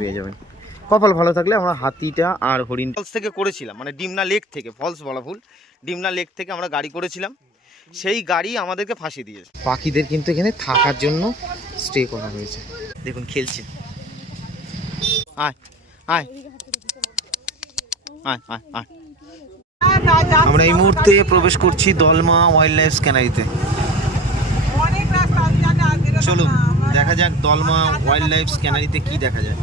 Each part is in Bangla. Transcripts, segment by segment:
পেয়ে যাবেন। কপাল ভালো থাকলে আমরা হাতিটা আর হরিণ ফলস থেকে করেছিলাম, মানে ডিমনা লেক থেকে, ফলস বলা ভুল, ডিমনা লেক থেকে আমরা গাড়ি করেছিলাম, সেই গাড়ি আমাদেরকে ফাঁসিয়ে দিয়েছে। পাখিদের কিন্তু এখানে থাকার জন্য স্টে করা হয়েছে। দেখুন খেলছে। আয় আয় আয় আয় আয়। আমরা এই মুহূর্তে প্রবেশ করছি দলমা ওয়াইল্ড লাইফ স্ক্যানারিতে। চলুন দেখা যাক দলমা ওয়াইল্ড লাইফ স্ক্যানারিতে কি দেখা যায়।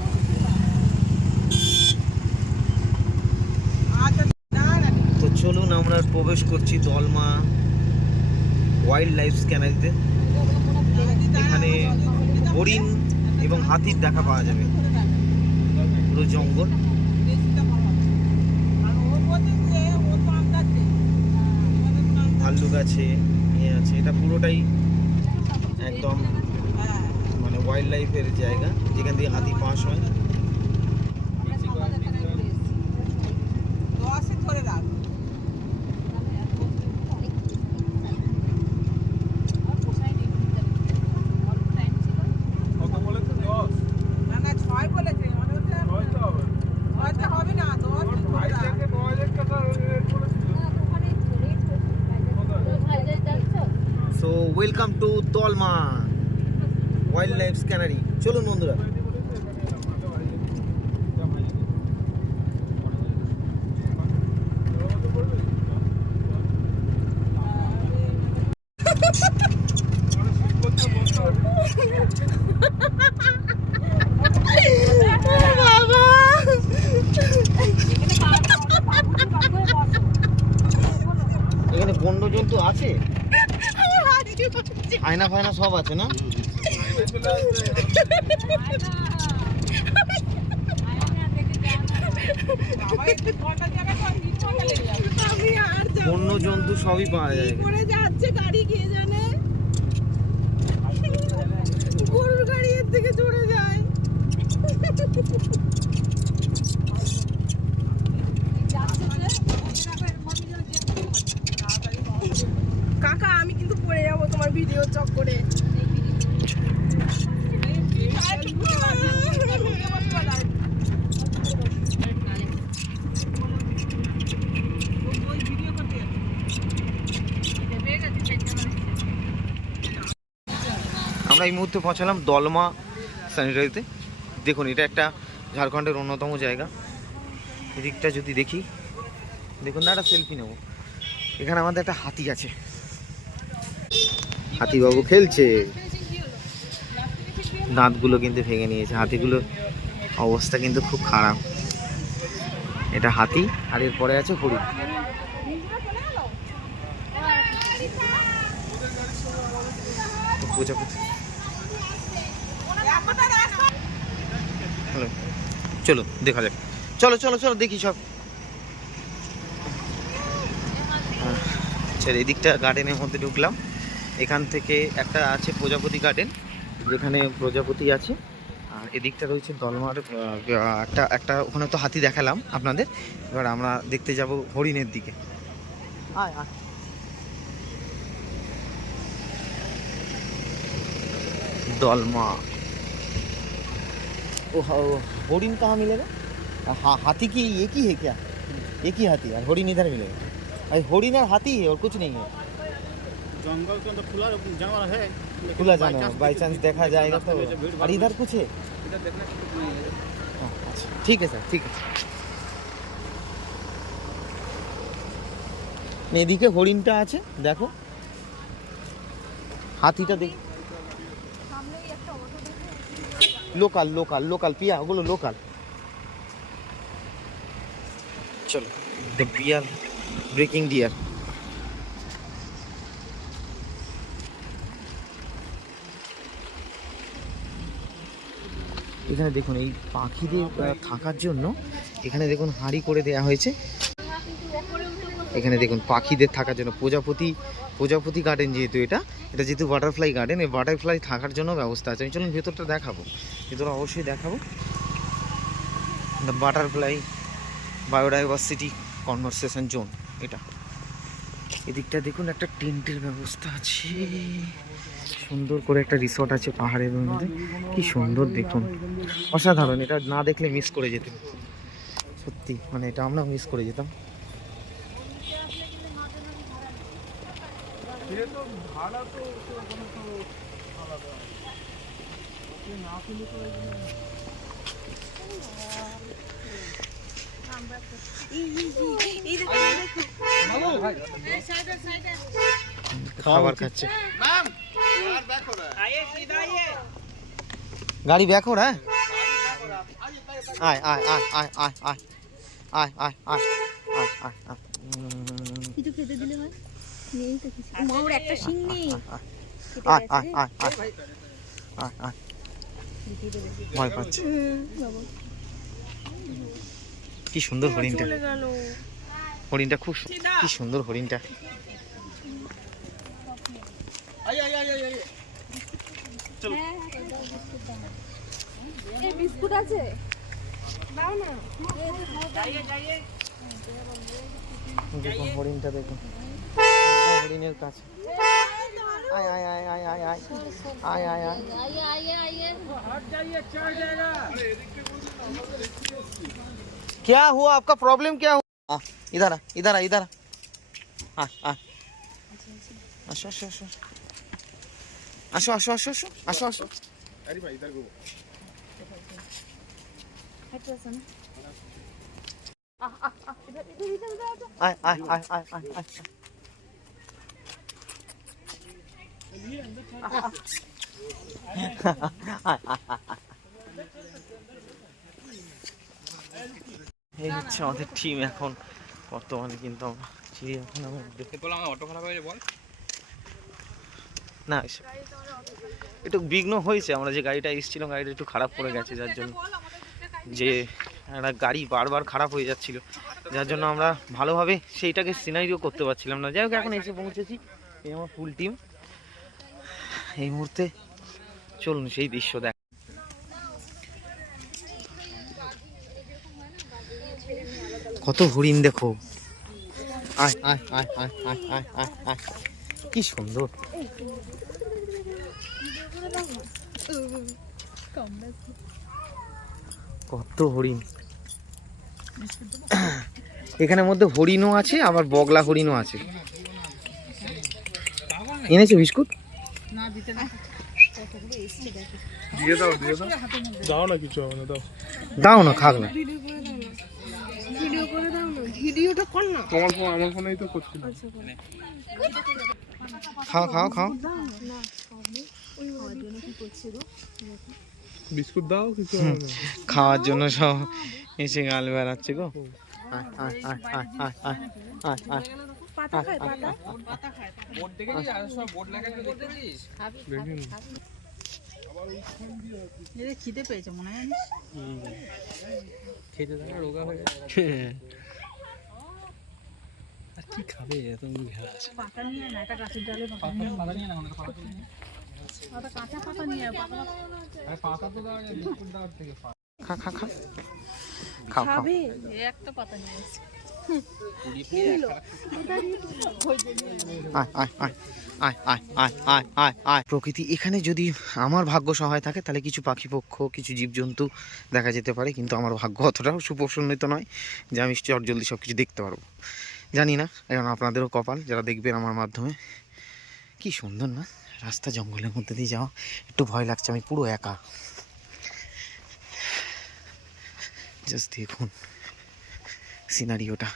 তো চলুন আমরা প্রবেশ করছি দলমা ওয়াইল্ড লাইফ স্ক্যানারিতে। এখানে হরিণ এবং হাতির দেখা পাওয়া যাবে, পুরো জঙ্গল। ভাল্লুক আছে, আছে, এটা পুরোটাই একদম মানে ওয়াইল্ড লাইফের জায়গা, যেখান দিয়ে হাতি পাস হয়। So welcome to Dalma wild life scenery. চলুন বন্ধুরা। এখানে বন্য জন্তু আছে, আয়না ফায়না সব আছে না? বন্য জন্তু সবই পাওয়া যায়। গরুর গাড়ি এর থেকে চড়ে যায়। কাকা আমি কিন্তু পড়ে যাবো তোমার ভিডিও চক্করে। আমরা এই মুহূর্তে পৌঁছালাম দলমা স্যানিটারিতে। দেখুন এটা একটা ঝাড়খণ্ডের অন্যতম জায়গা। এদিকটা যদি দেখি, দেখুন না, একটা সেলফি নেব। এখানে আমাদের একটা হাতি আছে, হাতিবাবু খেলছে। দাঁতগুলো কিন্তু ভেঙে নিয়েছে, হাতিগুলোর অবস্থা কিন্তু খুব খারাপ। এটা হাতি, আর এরপরে আছে হরিণ। প্রজাপতি। চলো দেখা যাক, চলো চলো চলো দেখি সব। আচ্ছা এদিকটা গার্ডেনের মধ্যে ঢুকলাম। এখান থেকে একটা আছে প্রজাপতি গার্ডেন, যেখানে প্রজাপতি আছে। আর এদিকটা রয়েছে দলমার একটা ওখানে তো হাতি দেখালাম আপনাদের। এবার আমরা দেখতে যাব হরিণের দিকে। दलमा ओ हरिण कहाँ मिलेगा? हाथी की एक ही है क्या? एक ही हाथी और हरिण इधर मिलेगा? अरे हरिण और हाथी है और कुछ नहीं है। जंगल के अंदर खुला जानवर है, खुला जानवर बाई चांस देखा जाएगा तो। और इधर कुछ है? इधर देखने को कुछ नहीं है। अच्छा ठीक है सर, ठीक है। এদিকে হরিণটা আছে দেখো, হাতিটা দেখ। লোকাল লোকাল লোকাল পিয়া, ওগুলো লোকাল। চলো দ্য বিয়ার ব্রেকিং ডিয়ার। এখানে দেখুন এই পাখিদের থাকার জন্য এখানে দেখুন হাঁড়ি করে দেয়া হয়েছে। এখানে দেখুন পাখিদের থাকার জন্য প্রজাপতি গার্ডেন, যেহেতু এটা যেহেতু বাটারফ্লাই গার্ডেন, এই বাটারফ্লাই থাকার জন্য ব্যবস্থা আছে। আমি চলুন ভেতরটা দেখাবো, ভেতরে অবশ্যই দেখাবো। The butterfly biodiversity conversation zone এটা। এদিকটা দেখুন একটা টেন্টের ব্যবস্থা আছে, সুন্দর করে একটা রিসর্ট আছে পাহাড়ের মধ্যে, কি সুন্দর দেখুন, অসাধারণ। এটা না দেখলে মিস করে যেতাম সত্যি, মানে এটা আমরা মিস করে যেতাম। খাবার খাচ্ছে, গাড়ি ব্যাক हो रहा है, आय आय आय आय आय आय आय आय आय आय आय आय কিছু খেতে দিলে হয় নেই তো কিছু মাওর একটা শিং নেই आय आय आय आय आय आय ভয় পাচ্ছে। কি সুন্দর হরিণটা, হরিণটা খুব কি সুন্দর হরিণটা। বিস্কুট আছে দাও না দেখুন হরিণটা, দেখুন হরিণের কাছে आय आय आय आय आय आय आय आय आय क्या हुआ, आपका प्रॉब्लम क्या हुआ? इधर आ, इधर आ, इधर आ, आ आशो आशो आशो आशो आशो आशो आशो आशो आशो अरे भाई इधर को आय आय आय आय आय आय এই হচ্ছে আমাদের টিম এখন বর্তমানে, কিন্তু আমরা চিড়িয়াখানার মধ্যে অটো খারাপ হয়ে বল না একটু বিঘ্ন হয়েছে, আমরা যে গাড়িটা এসেছিলাম গাড়িটা একটু খারাপ করে গেছে, যার জন্য যে একটা গাড়ি বারবার খারাপ হয়ে যাচ্ছিল, যার জন্য আমরা ভালোভাবে সেইটাকে সিনারিও করতে পারছিলাম না। যাই হোক এখন এসে পৌঁছেছি, এই আমার ফুল টিম এই মুহূর্তে, চলুন সেই দৃশ্য দেখ। কত হরিণ দেখো, আয় আয় আয় আয় আয় আয় আয় আয়, কি সুন্দর। কত হরিণ, এখানের মধ্যে হরিণও আছে আবার বগলা হরিণও আছে। এনেছো বিস্কুট? দিয়ে দাও দাও না কিছু হবে না, দাও দাও না, খাক না। ভিডিও করে দাও না, ভিডিওটা কর না তোমার ফোন আমার ফোনেই তো করছি। খাও খাও খাও, বিস্কুট দাও কিছু হবে না। খাওয়ার জন্য সব এসে গাল বেড়াচ্ছে গো। আয় আয় আয় আয় আয় আয় আয় আয়। পাতা খায় পাতা বোর্ড দেখেছিস আর সব বোর্ড লেখা আছে দেখেছিস? দেখিন এদের খিদে পেয়েছে মনে হয় জানিস? খেতে থাকা রোগা হয়ে গেছে। আর কি খাবে এত ঘেরা আছে? পাতা নিয়ে না, একটা গাছের ডালে পাতা পাতা নিয়ে না, আমাদের পাতা নিয়ে না। পাতা কাঁচা পাতা নিয়ে আয়, পাতা আরে পাতা তো দাও, বিস্কুট দাও থেকে পা। খা খা খা, খাও খাও। খাবে একটা পাতা নিয়ে এসেছে। আয় আয় আয় আয় আয় আয় আয় আয় আয়। প্রকৃতি এখানে যদি আমার ভাগ্য সহায় থাকে তাহলে কিছু পাখি পক্ষ কিছু জীবজন্তু দেখা যেতে পারে, কিন্তু আমার ভাগ্য অতটাও সুপ্রসন্নিত নয় যে আমি জলদি সব কিছু দেখতে পারবো। জানি না, এখন আপনাদেরও কপাল যারা দেখবেন আমার মাধ্যমে। কি সুন্দর না রাস্তা, জঙ্গলের মধ্যে দিয়ে যাওয়া, একটু ভয় লাগছে, আমি পুরো একা। জাস্ট দেখুন সিনারিওটা,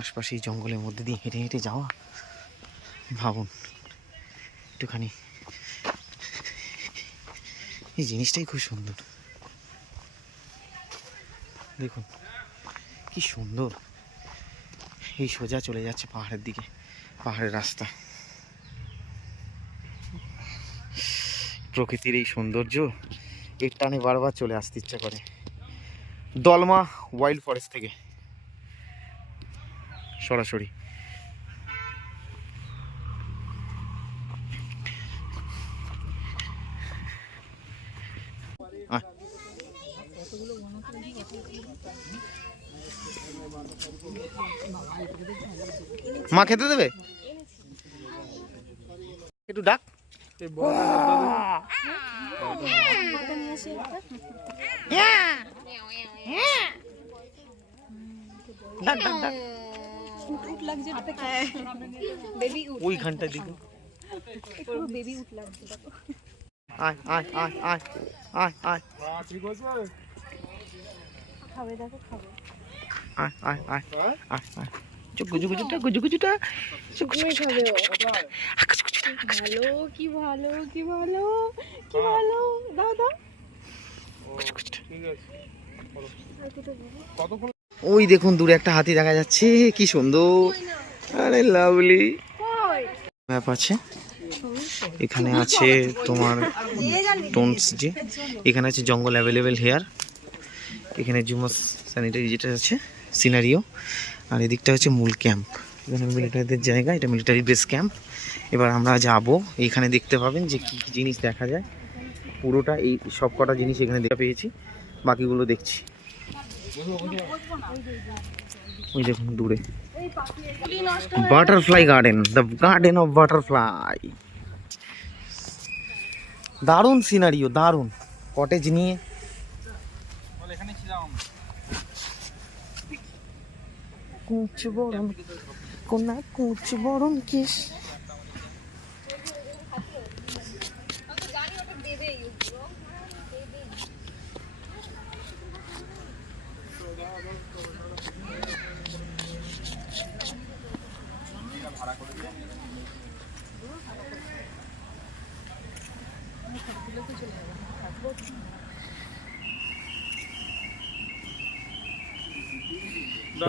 আশপাশে এই জঙ্গলের মধ্যে দিয়ে হেঁটে হেঁটে যাওয়া, ভাবুন একটুখানি, এই জিনিসটাই খুব সুন্দর। দেখুন কি সুন্দর, এই সোজা চলে যাচ্ছে পাহাড়ের দিকে, পাহাড়ের রাস্তা। প্রকৃতির এই সৌন্দর্য, এর টানে বারবার চলে আসতে ইচ্ছা করে। দলমা ওয়াইল্ড ফরেস্ট থেকে সরাসরি। মা খেতে দেবে? একটু ডাক। এই বড় হাতটা পাতা নিয়ে এসে একটা ডাক ডাক ডাক। উট লাগছে হাতে, বেবি উট, ওইখানটায় দিকে একটু বেবি উট লাগছে দেখো। আয় আয় আয় আয় আয় আয় বাহ, ঠিক আছে। খাবে দেখো, খাবে। আয় আয় আয় আয় আয়। গুজুগুজুটা গুজুগুজুটা তুমি খাবে ও। ভালো, কি ভালো, কি ভালো, কি ভালো। দাও দাও। ঠিক আছে। আর দুটো দেবো। কতক্ষণ? ওই দেখুন দূরে একটা হাতি দেখা যাচ্ছে, কি সুন্দর। আরে লাভলি ম্যাপ আছে এখানে, আছে তোমার টোনস, যে এখানে আছে জঙ্গল অ্যাভেলেবেল হেয়ার, এখানে জুমাস স্যানিটারি যেটা আছে সিনারিও, আর এদিকটা হচ্ছে মূল ক্যাম্প। এখানে মিলিটারিদের জায়গা, এটা মিলিটারি বেস ক্যাম্প। এবার আমরা যাব, এইখানে দেখতে পাবেন যে কী কী জিনিস দেখা যায়। পুরোটা এই সব কটা জিনিস এখানে দেখা পেয়েছি, বাকিগুলো দেখছি। ওই দেখুন দূরে butterfly garden, the garden of butterfly. দারুণ সিনারিও, দারুণ। কটেজ নিয়ে এখানে ছিলাম। কুচ বরণ কোনা, কুচ বরণ কিস।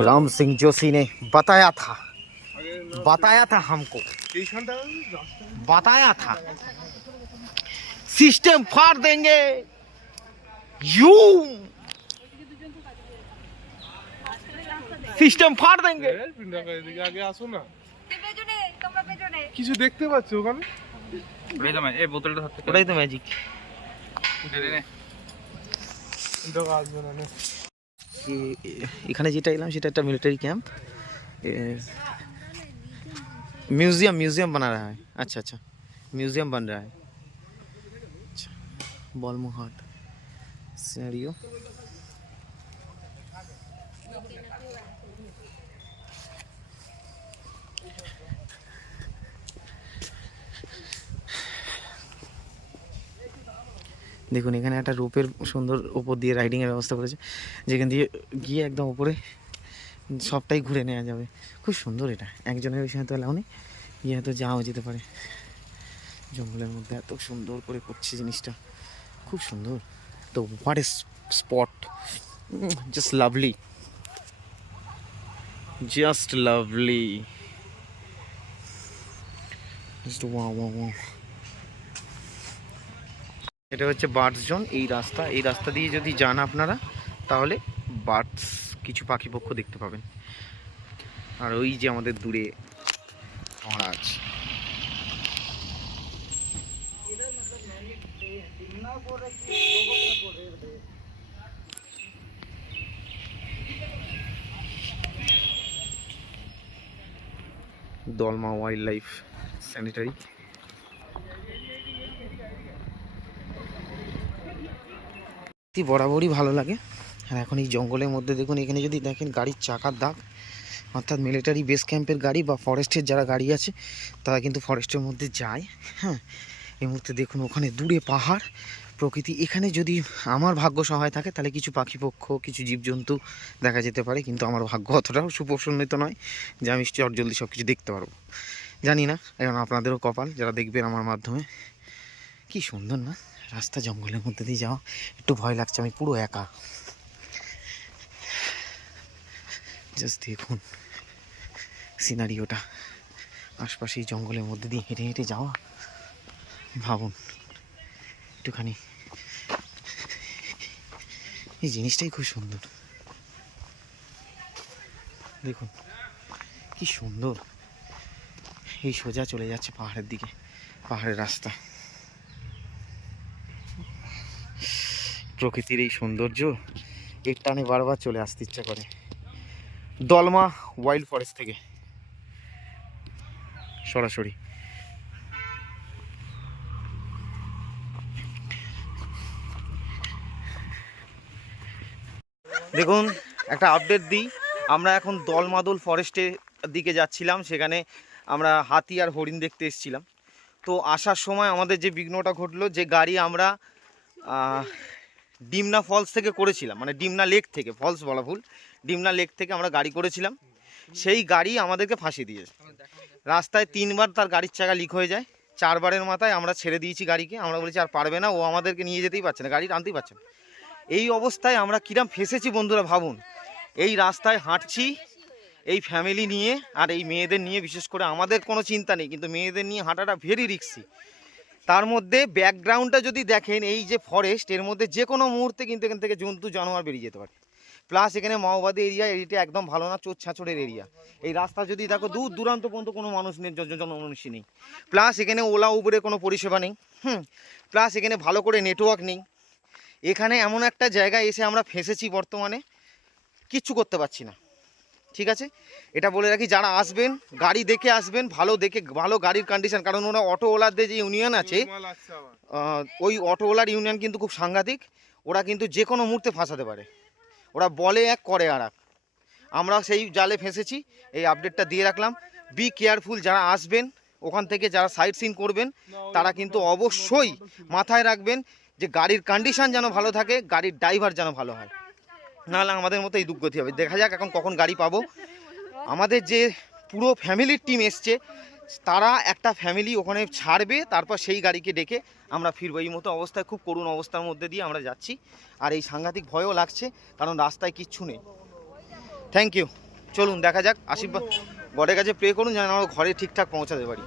राम सिंह जोशी ने बताया था हमको, এইখানটা রাস্তা बताया था सिस्टम फाड़ देंगे यू, सिस्टम फाड़ देंगे। পিন্ডাকা এদিকে আগে আসো না। কিছু দেখতে পাচ্ছ ওখানে? এই বোতলটা হাতে ওটাই তো ম্যাজিক। পিন্ডাকা আসবে না। এখানে যেটা এলাম সেটা একটা मिलिट्री कैंप, म्यूजियम बना रहा है। अच्छा अच्छा, म्यूजियम बन रहा है। अच्छा, बॉलमोहाट सिनेरियो। দেখুন এখানে একটা রোপের সুন্দর উপর দিয়ে রাইডিংয়ের ব্যবস্থা করেছে, যেখান দিয়ে গিয়ে একদম উপরে সবটাই ঘুরে নেওয়া যাবে। খুব সুন্দর, এটা একজনের বেশি হয়তো এলাও নেই, গিয়ে হয়তো যাওয়া যেতে পারে। জঙ্গলের মধ্যে এত সুন্দর করে করছে জিনিসটা, খুব সুন্দর। তো what is spot, just lovely, just lovely, just wow wow wow. এটা হচ্ছে বার্ডস জোন। এই রাস্তা দিয়ে যদি যান আপনারা, তাহলে বার্ডস কিছু পাখি পক্ষ দেখতে পাবেন। আর ওই যে আমাদের দূরে মহারাজ, দলমা ওয়াইল্ড লাইফ স্যানিটারি। বরাবরই ভালো লাগে। আর এখন এই জঙ্গলের মধ্যে দেখুন, এখানে যদি দেখেন গাড়ির চাকার দাগ, অর্থাৎ মিলিটারি বেস ক্যাম্পের গাড়ি বা ফরেস্টের যারা গাড়ি আছে তারা কিন্তু ফরেস্টের মধ্যে যায়। হ্যাঁ, এই মুহূর্তে দেখুন ওখানে দূরে পাহাড়, প্রকৃতি। এখানে যদি আমার ভাগ্য সহায় থাকে তাহলে কিছু পাখি পক্ষ, কিছু জীবজন্তু দেখা যেতে পারে, কিন্তু আমার ভাগ্য অতটাও সুপ্রসন্নিত নয় যে আমি চটজলদি সব কিছু দেখতে পারবো। জানি না, এখন আপনাদেরও কপাল যারা দেখবেন আমার মাধ্যমে। কি সুন্দর না রাস্তা, জঙ্গলের মধ্যে দিয়ে যাওয়া। একটু ভয় লাগছে, আমি পুরো একা। জাস্ট দেখুন সিনারিওটা, আশপাশে এই জঙ্গলের মধ্যে দিয়ে হেঁটে হেঁটে যাওয়া, ভাবুন একটুখানি। এই জিনিসটাই খুব সুন্দর, দেখুন কি সুন্দর। এই সোজা চলে যাচ্ছে পাহাড়ের দিকে, পাহাড়ের রাস্তা। প্রকৃতির এই সৌন্দর্য, এর টানে বারবার চলে আসতে ইচ্ছা করে। দলমা ওয়াইল্ড ফরেস্ট থেকে সরাসরি। দেখুন একটা আপডেট দিই, আমরা এখন দলমাদল ফরেস্টের দিকে যাচ্ছিলাম, সেখানে আমরা হাতি আর হরিণ দেখতে এসেছিলাম। তো আসার সময় আমাদের যে বিঘ্নটা ঘটলো, যে গাড়ি আমরা ডিমনা ফলস থেকে করেছিলাম, মানে ডিমনা লেক থেকে, ফলস বলা ভুল, ডিমনা লেক থেকে আমরা গাড়ি করেছিলাম, সেই গাড়ি আমাদেরকে ফাঁসি দিয়েছে। রাস্তায় 3বার তার গাড়ির চাকা লিক হয়ে যায়, 4বারের মাথায় আমরা ছেড়ে দিয়েছি গাড়িকে। আমরা বলেছি আর পারবে না, ও আমাদেরকে নিয়ে যেতেই পারছে না, গাড়ি টানতেই পারছে না। এই অবস্থায় আমরা কিরম ফেসেছি বন্ধুরা ভাবুন। এই রাস্তায় হাঁটছি এই ফ্যামিলি নিয়ে, আর এই মেয়েদের নিয়ে, বিশেষ করে আমাদের কোনো চিন্তা নেই, কিন্তু মেয়েদের নিয়ে হাঁটাটা ভেরি রিস্কি। তার মধ্যে ব্যাকগ্রাউন্ডটা যদি দেখেন, এই যে ফরেস্ট, এর মধ্যে যে কোনো মুহূর্তে কিন্তু এখান থেকে জন্তু জানোয়ার বেরিয়ে যেতে পারে। প্লাস এখানে মাওবাদী এরিয়া, এরিয়াটা একদম ভালো না, চোর ছাঁচড়ের এরিয়া। এই রাস্তা যদি দেখো দূর দূরান্ত পর্যন্ত কোনো মানুষ নেই, জনমানুষই নেই। প্লাস এখানে ওলা উবেরের কোনো পরিষেবা নেই। প্লাস এখানে ভালো করে নেটওয়ার্ক নেই। এখানে এমন একটা জায়গায় এসে আমরা ফেঁসেছি, বর্তমানে কিচ্ছু করতে পারছি না। ঠিক আছে, এটা বলে রাখি, যারা আসবেন গাড়ি দেখে আসবেন, ভালো দেখে, ভালো গাড়ির কন্ডিশন। কারণ ওরা অটোওয়ালাদের যে ইউনিয়ন আছে, ওই অটোওয়ালার ইউনিয়ন কিন্তু খুব সাংঘাতিক। ওরা কিন্তু যে কোনো মুহূর্তে ফাঁসাতে পারে, ওরা বলে এক করে আর এক। আমরা সেই জালে ফেঁসেছি, এই আপডেটটা দিয়ে রাখলাম। বি কেয়ারফুল, যারা আসবেন ওখান থেকে, যারা সাইট সিন করবেন, তারা কিন্তু অবশ্যই মাথায় রাখবেন যে গাড়ির কন্ডিশন যেন ভালো থাকে, গাড়ির ড্রাইভার যেন ভালো হয়, নাহলে আমাদের মতো এই দুর্গতি হবে। দেখা যাক এখন কখন গাড়ি পাবো। আমাদের যে পুরো ফ্যামিলির টিম এসছে, তারা একটা ফ্যামিলি ওখানে ছাড়বে, তারপর সেই গাড়িকে ডেকে আমরা ফিরবো। এই মতো অবস্থায়, খুব করুণ অবস্থার মধ্যে দিয়ে আমরা যাচ্ছি। আর এই সাংঘাতিক ভয়ও লাগছে, কারণ রাস্তায় কিচ্ছু নেই। থ্যাংক ইউ, চলুন দেখা যাক। আশীর্বাদ গডের কাছে প্রে করুন যেন আমরা ঘরে ঠিকঠাক পৌঁছাতে পারি।